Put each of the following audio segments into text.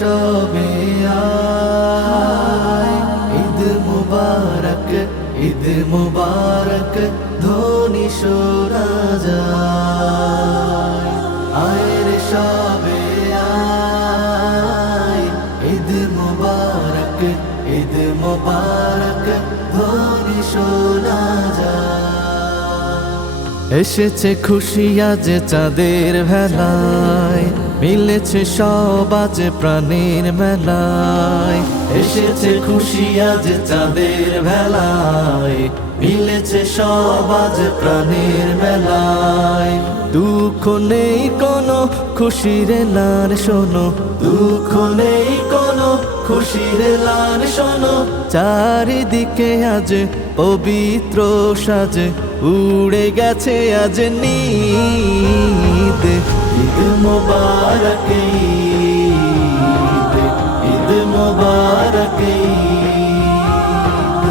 সবে আয়, ঈদ মুবারক, ঈদ মুবারক ধ্বনি শোনা যায়। আয় রে সবে আয়, ঈদ মুবারক, ঈদ মুবারক ধ্বনি শোনা যায়। এসেছে খুশি আজ চাঁদের ভেলায়, মিলেছে সব আজ প্রাণের মেলায়। এসেছে খুশি আজ চাঁদের ভেলায়, মিলেছে সব আজ প্রাণের মেলায়। দুঃখ নেই কোনো খুশির লান শোনো, দুঃখ নেই কোনো খুশির লান শোনো। চারিদিকে আজ পবিত্র সাজ, উড়ে গেছে আজ নিদ। ঈদ মুবারক ঈদ, ঈদ মুবারক ঈদ,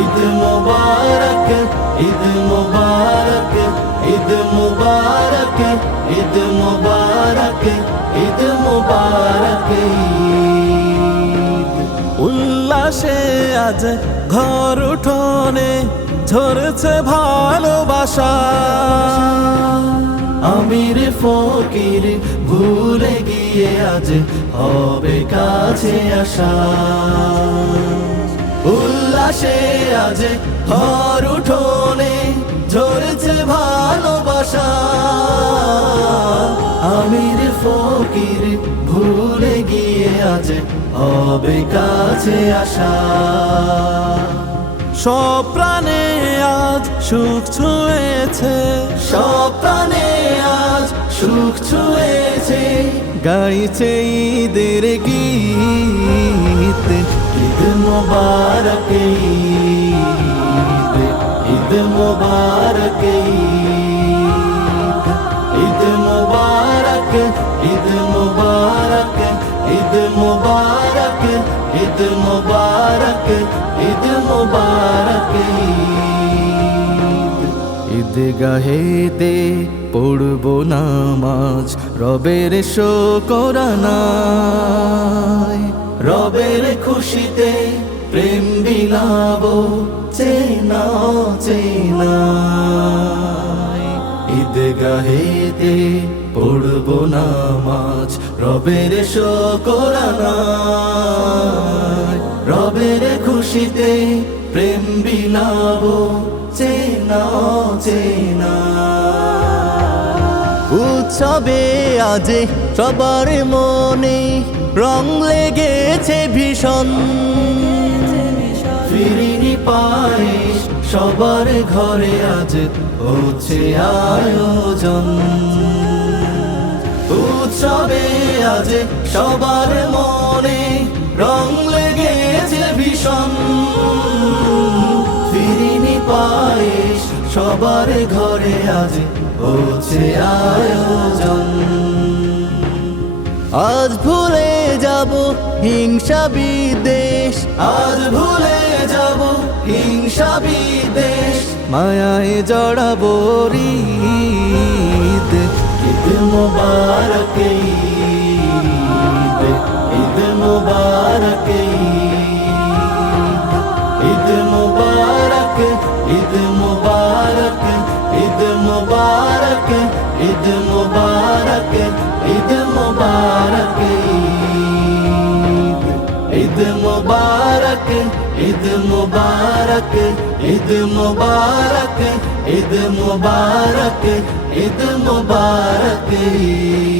ঈদ মুবারক, ঈদ মুবারক, ঈদ মুবারক, ঈদ মুবারক, ঈদ মুবারক ঈদ। উল্লাসে আজ ঘর উঠোনে ঝরছে ভালোবাসা। আমির ফকির ভুলে গিয়ে আজ হবে কাছে আসা। উল্লাসে আজ ঘর উঠোনে ঝরছে ভালোবাসা। আমির ফকির ভুলে গিয়ে আজ হবে কাছে আসা। সব প্রাণে আজ সুখ ছুঁয়েছে, সব প্রাণে আজ সুখ ছুঁয়েছে। গাইছে ঈদের গীত। ঈদ মুবারক ঈদ, ঈদ মুবারক ঈদ, ঈদ মুবারক, ঈদ মুবারক, ঈদ মুবারক, ঈদ মুবারক, ঈদ মুবারক ঈদ। ঈদগাহেতে পড়ব নামাজ, রবের শুকরানায়। রবের খুশিতে প্রেম বিলাবো চেনা চেনায়। ঈদগাহেতে পড়ব নামাজ, রবের শুকরানায়। রবের খুশিতে প্রেম বিলাবো চেনা চেনা। উৎসবে আজ সবার মনে রং লেগেছে ভীষণ। ফিরিনি পায়েস সবার ঘরে আজ হচ্ছে আয়োজন। উৎসবে আজ সবার মনে রং লেগেছে ভীষণ। ফিরিনি পায়েস সবার ঘরে আজ হচ্ছে আয়োজন। আজ ভুলে যাব হিংসা বিদ্বেষ, আজ ভুলে যাব হিংসা বিদ্বেষ। মায়ায় জড়াবো ঈদ। ঈদ মুবারক ঈদ, ঈদ মুবারক ঈদ, ঈদ মুবারক, ঈদ মুবারক, ঈদ মুবারক, ঈদ মুবারক, ঈদ মুবারক ঈদ। ঈদ মুবারক, ঈদ মুবারক, ঈদ মুবারক, ঈদ মুবারক, ঈদ মুবারক ঈদ।